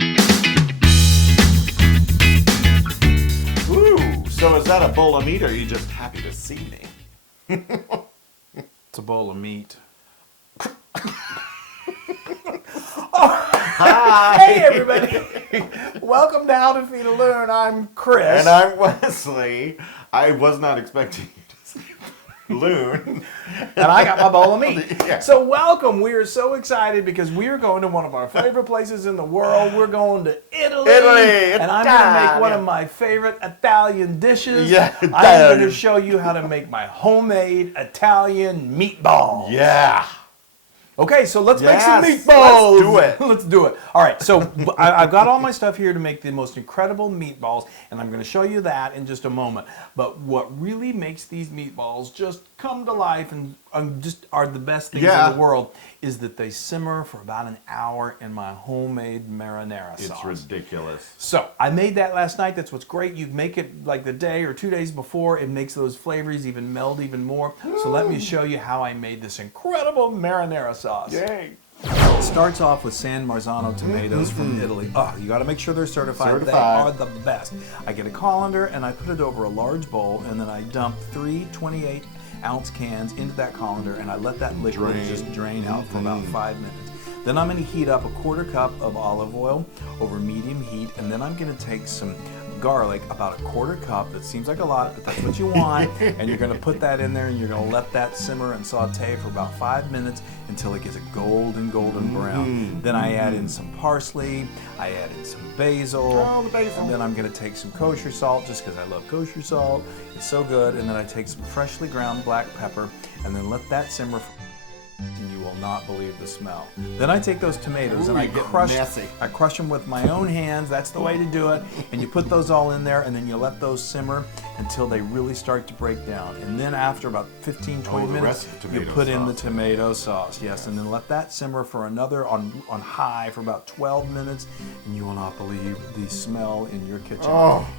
Ooh, so is that a bowl of meat or are you just happy to see me? It's a bowl of meat. Hi! Hey everybody! Welcome to How to Feed a Loon. I'm Chris. And I'm Wesley. I was not expecting you to say Loon. And I got my bowl of meat. Yeah. So welcome. We are so excited because we are going to one of our favorite places in the world. We're going to Italy. And I'm going to make one of my favorite Italian dishes. Yeah, I'm going Italian. to show you how to make my homemade Italian meatballs. Yeah. Okay, so let's make some Yes, meatballs. let's do it. Let's do it. All right, so I've got all my stuff here to make the most incredible meatballs, and I'm going to show you that in just a moment. But what really makes these meatballs just come to life and just are the best things in the world is that they simmer for about an hour in my homemade marinara sauce. It's ridiculous. So I made that last night. That's what's great. You make it like the day or 2 days before. It makes those flavors even meld even more. So let me show you how I made this incredible marinara sauce. Yay. It starts off with San Marzano tomatoes from Italy. Oh, you got to make sure they're certified. They are the best. I get a colander and I put it over a large bowl, and then I dump 3 28-ounce cans into that colander, and I let that liquid just drain out for about 5 minutes. Then I'm going to heat up a 1/4 cup of olive oil over medium heat, and then I'm going to take some garlic, about a 1/4 cup. That seems like a lot, but that's what you want. And you're going to put that in there, and you're going to let that simmer and saute for about 5 minutes until it gets a golden brown. Then I add in some parsley, I add in some basil, the basil. and then I'm going to take some kosher salt, just because I love kosher salt. It's so good. And then I take some freshly ground black pepper, and then let that simmer for, and you will not believe the smell. Then I take those tomatoes and I crush them with my own hands. That's the way to do it. And you put those all in there, and then you let those simmer until they really start to break down. And then after about 15-20 minutes, you put in the tomato sauce. Yes, and then let that simmer for another on high for about 12 minutes, and you will not believe the smell in your kitchen.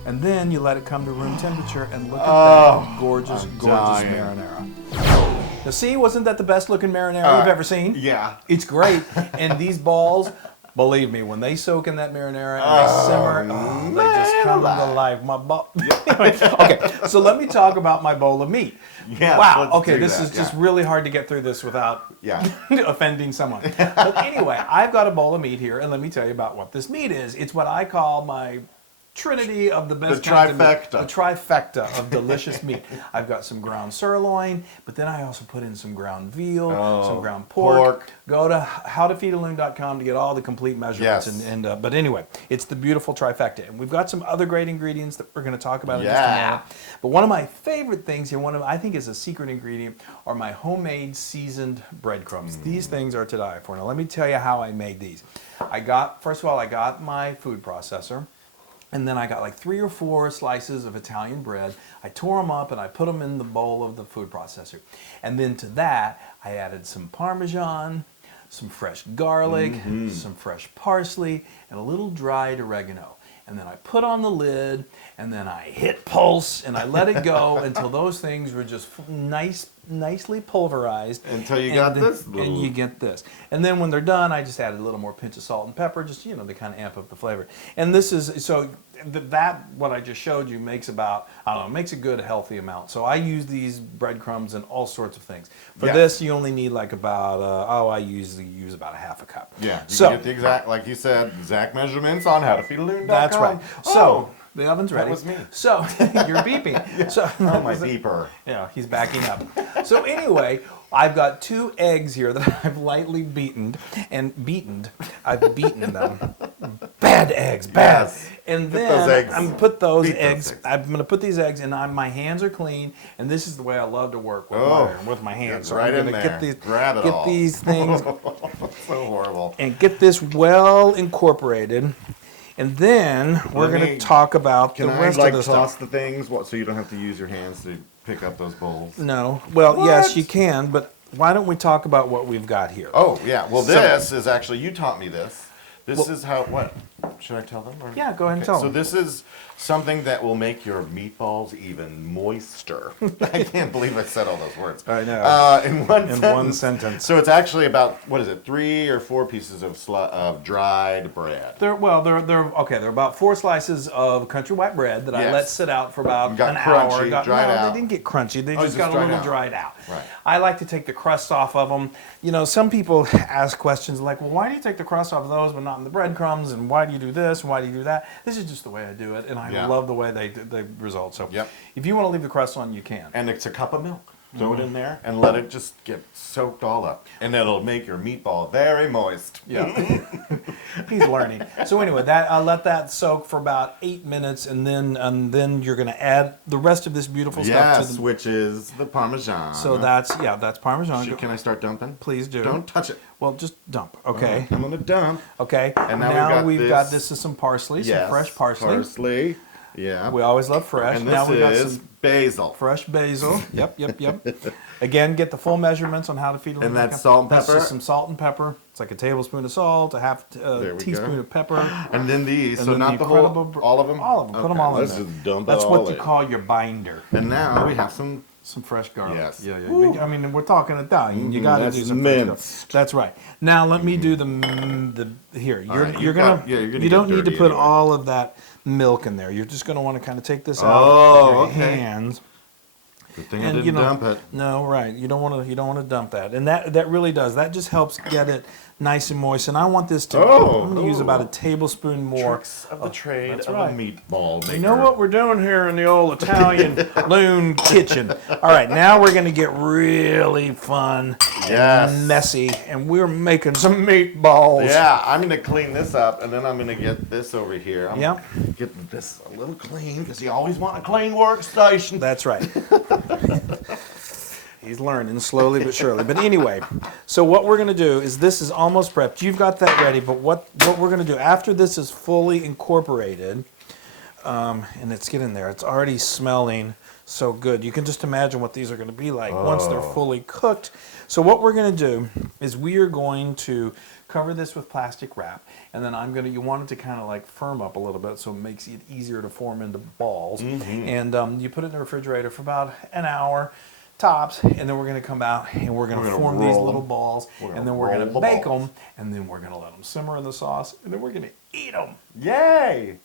And then you let it come to room temperature, and look at that gorgeous marinara. Now see, wasn't that the best looking marinara you've ever seen? Yeah. It's great. And these balls, believe me, when they soak in that marinara and they simmer, they just come to life. My ball. Okay, so let me talk about my bowl of meat. Yeah, wow, okay, this is just really hard to get through this without offending someone. But anyway, I've got a bowl of meat here, and let me tell you about what this meat is. It's what I call my trinity of the best kinds of meat. The trifecta of delicious meat. I've got some ground sirloin, but then I also put in some ground veal, some ground pork. Go to howtofeedaloon.com to get all the complete measurements. But anyway, it's the beautiful trifecta. And we've got some other great ingredients that we're going to talk about in just a minute. But one of my favorite things here, I think is a secret ingredient, are my homemade seasoned breadcrumbs. These things are to die for. Now let me tell you how I made these. First of all, I got my food processor. And then I got like 3 or 4 slices of Italian bread. I tore them up and I put them in the bowl of the food processor. And then to that, I added some Parmesan, some fresh garlic, some fresh parsley, and a little dried oregano. And then I put on the lid, and then I hit pulse, and I let it go until those things were just nicely pulverized. Until you got this. And you get this. And then when they're done, I just added a little more pinch of salt and pepper, just, to kind of amp up the flavor. And this is, so what I just showed you makes about, makes a good healthy amount. So I use these breadcrumbs in all sorts of things. For this, you only need like about, I usually use about a half a cup. Yeah, you can get the exact, like you said, exact measurements on howtofeedaloon.com. That's right. So, the oven's ready. That was me. So, you're beeping. So, my beeper. Yeah, he's backing up. So anyway, I've got 2 eggs here that I've lightly beaten. I've beaten them. Bad eggs, bad. Yes. And then I'm put those eggs. I'm going to put these eggs, and my hands are clean. And this is the way I love to work with my hands. So right I'm in there. Get these things. So horrible. And get this well incorporated. And then we're going to talk about the rest of the stuff. Can I toss the things so you don't have to use your hands to pick up those bowls? No. Well, yes, you can, but why don't we talk about what we've got here? Oh, yeah. Well, this is actually, you taught me this. This is how, what? should I tell them? Or? Yeah, go ahead and tell So them. this is something that will make your meatballs even moister. I can't believe I said all those words. I know. In one In sentence. one sentence. So it's actually about, what is it, 3 or 4 pieces of dried bread. They're about 4 slices of country white bread that I Yes. let sit out for about Got an crunchy, hour. dried out. They didn't get crunchy. They Oh, just got a dried little out. dried out. Right. I like to take the crust off of them. You know, some people ask questions like, well, why do you take the crust off of those but not in the breadcrumbs? And why do you do this? And why do you do that? This is just the way I do it, and I love the way they result. So if you want to leave the crust on, you can. And it's a cup of milk. Throw it in there and let it just get soaked all up. And it'll make your meatball very moist. Yeah. He's learning. So anyway, I let that soak for about 8 minutes, and then you're going to add the rest of this beautiful stuff to the... which is the Parmesan. So that's Parmesan. Can I start dumping? Please do. Don't touch it. Well, just dump, okay? I'm going to dump. Okay. And now we've got this is some parsley, some fresh parsley. Parsley. Yeah. We always love fresh. And now this we've got is some basil. fresh basil. Yep. Again, get the full measurements on how to feed a And little. that's salt and That's pepper? just some salt and pepper. It's like a tablespoon of salt, a half There we teaspoon go. of pepper. And then these. And so then not the whole, all of them? All of them. Put them Okay, all in let's there. just dump That's it what all you in. call your binder. And now we have some. Some fresh garlic. Yes. Yeah. I mean, we're talking Italian. You got to that's do some fresh garlic. minced. That's right. Now let me do the here. All right, You're gonna you're gonna you don't get need to dirty put anyway. all of that milk in there. You're just gonna want to kind of take this out Oh, with your okay. hands. Good thing I didn't dump it. No, right. You don't want to dump that, and that really does. That just helps get it nice and moist. And I want this to. I'm going to use about a tablespoon more. Tricks of the trade that's of right. a meatball maker. You know what we're doing here in the old Italian Loon kitchen. All right, now we're going to get really fun and messy, and we're making some meatballs. Yeah, I'm going to clean this up, and then I'm going to get this over here. I'm Yep. gonna get this a little clean, because you always want a clean workstation. That's right. He's learning slowly but surely. But anyway, so what we're going to do is this is almost prepped. You've got that ready, but what we're going to do after this is fully incorporated, and it's getting there. It's already smelling so good. You can just imagine what these are going to be like once they're fully cooked. So what we're going to do is we are going to cover this with plastic wrap, and then you want it to kind of like firm up a little bit so it makes it easier to form into balls. And you put it in the refrigerator for about an hour tops, and then we're going to come out and we're going to form these little balls, and then we're going to bake them, and then we're going to let them simmer in the sauce, and then we're going to eat them. Yay!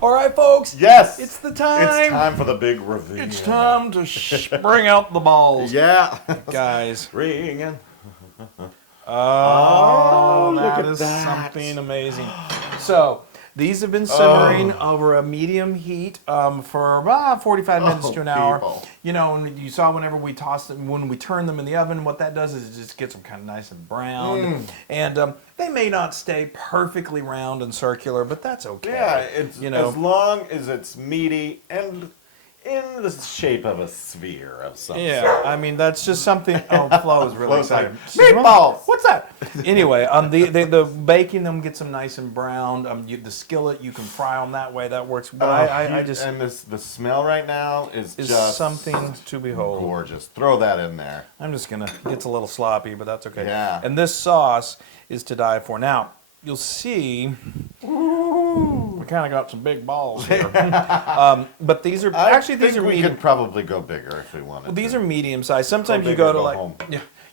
All right, folks. Yes! It's the time. It's time for the big reveal. It's time to bring out the balls. Yeah. Guys. Ringing. Oh, look that at is that. something amazing. So, these have been simmering over a medium heat for about 45 minutes to an hour. People. You know, and you saw whenever we toss them, when we turn them in the oven, what that does is it just gets them kind of nice and brown. And they may not stay perfectly round and circular, but that's okay. Yeah, it's you know, as long as it's meaty and in the shape of a sphere of some sort. yeah, I mean that's just something. Oh, Flo is really Flo's like, excited. meatballs! What's that? Anyway, the baking them gets them nice and browned. The skillet you can fry them that way. That works. But I just and the smell right now is is just something to behold. gorgeous. Throw that in there. I'm just gonna. It's a little sloppy, but that's okay. Yeah. And this sauce is to die for. Now you'll see. We kind of got some big balls here. But these are these are we medium. could probably go bigger if we wanted. These to. are medium sized. Sometimes Go you big or go to go like home.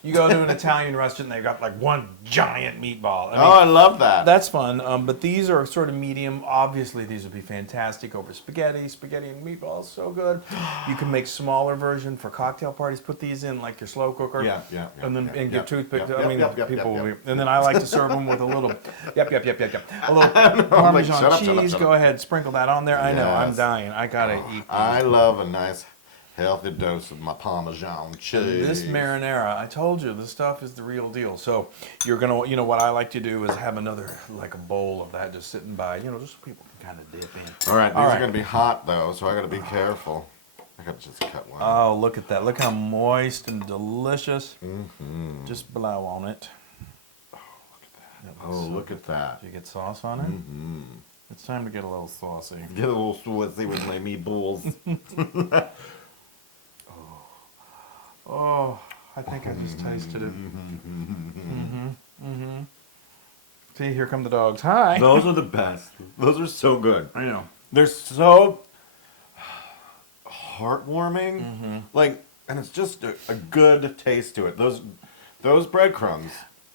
you go to an Italian restaurant and they got like one giant meatball. I mean, I love that. that's fun. But these are sort of medium. Obviously, these would be fantastic over spaghetti. Spaghetti and meatballs, so good. You can make smaller version for cocktail parties. Put these in like your slow cooker. Yeah. And then yeah, get toothpick. yep, I mean, yep, people. yep. Will be, and then I like to serve them with a little. Yep. A little Parmesan shut up, cheese. shut up, shut Go up. ahead, sprinkle that on there. I know. I'm Yes. dying. I gotta eat. I love a nice, healthy dose of my Parmesan cheese. This marinara, I told you, this stuff is the real deal. So you're gonna, you know, what I like to do is have another, like a bowl of that just sitting by, you know, just so people can kind of dip in. All right, these are gonna be hot though, so I gotta be careful. I gotta just cut one. Oh, look at that! Look how moist and delicious. Just blow on it. Oh, look at that. Do you get sauce on it? It's time to get a little saucy. Get a little saucy with my meatballs. Oh, I think I just tasted it. See, here come the dogs. Hi. Those are the best. Those are so good. I know. They're so heartwarming. Like, and it's just a good taste to it. Those breadcrumbs.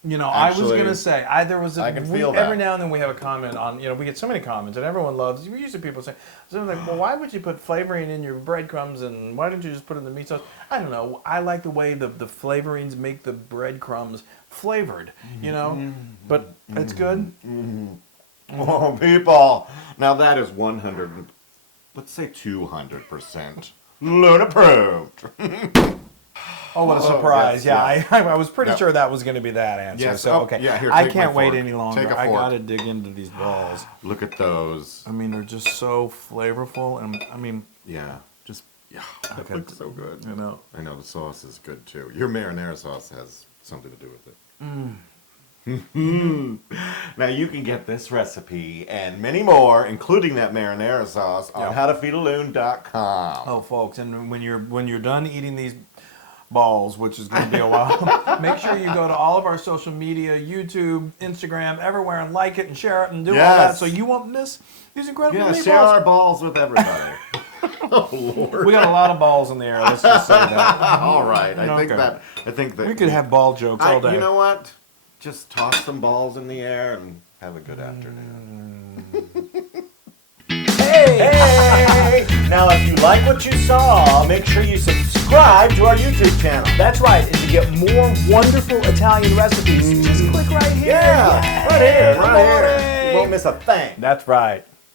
You know, Actually, I was gonna say, there was I can feel that. every now and then we have a comment on, you know, we get so many comments and everyone loves. Usually people say, so I'm like, well, why would you put flavoring in your breadcrumbs and why don't you just put it in the meat sauce? I don't know. I like the way the flavorings make the breadcrumbs flavored. You know, but it's good. Oh, people! Now that is 100. Let's say 200%. Loon approved. Oh, what a surprise! yes, I was pretty sure that was going to be that answer. Yes. So Oh, okay, yeah, here, I take my can't wait fork. any longer. Take a I fork. got to dig into these balls. Look at those. I mean, they're just so flavorful, and I mean, Yeah. Just yeah. That Okay. looks so good. you know. I know the sauce is good too. Your marinara sauce has something to do with it. Now you can get this recipe and many more, including that marinara sauce, on howtofeedaloon.com. Oh, folks, and when you're done eating these balls, which is going to be a while, make sure you go to all of our social media, YouTube, Instagram, everywhere, and like it and share it and do all that, so you won't miss these incredible Yeah, meatballs. share our balls with everybody. Oh Lord. We got a lot of balls in the air. Let's just say that. All right. I think Okay. that We could have ball jokes all day. You know what? Just toss some balls in the air and have a good afternoon. Hey! Now, if you like what you saw, make sure you subscribe to our YouTube channel. That's right, and to get more wonderful Italian recipes, just click right here. Yeah, right here, Come right on here. in. You won't miss a thing. That's right.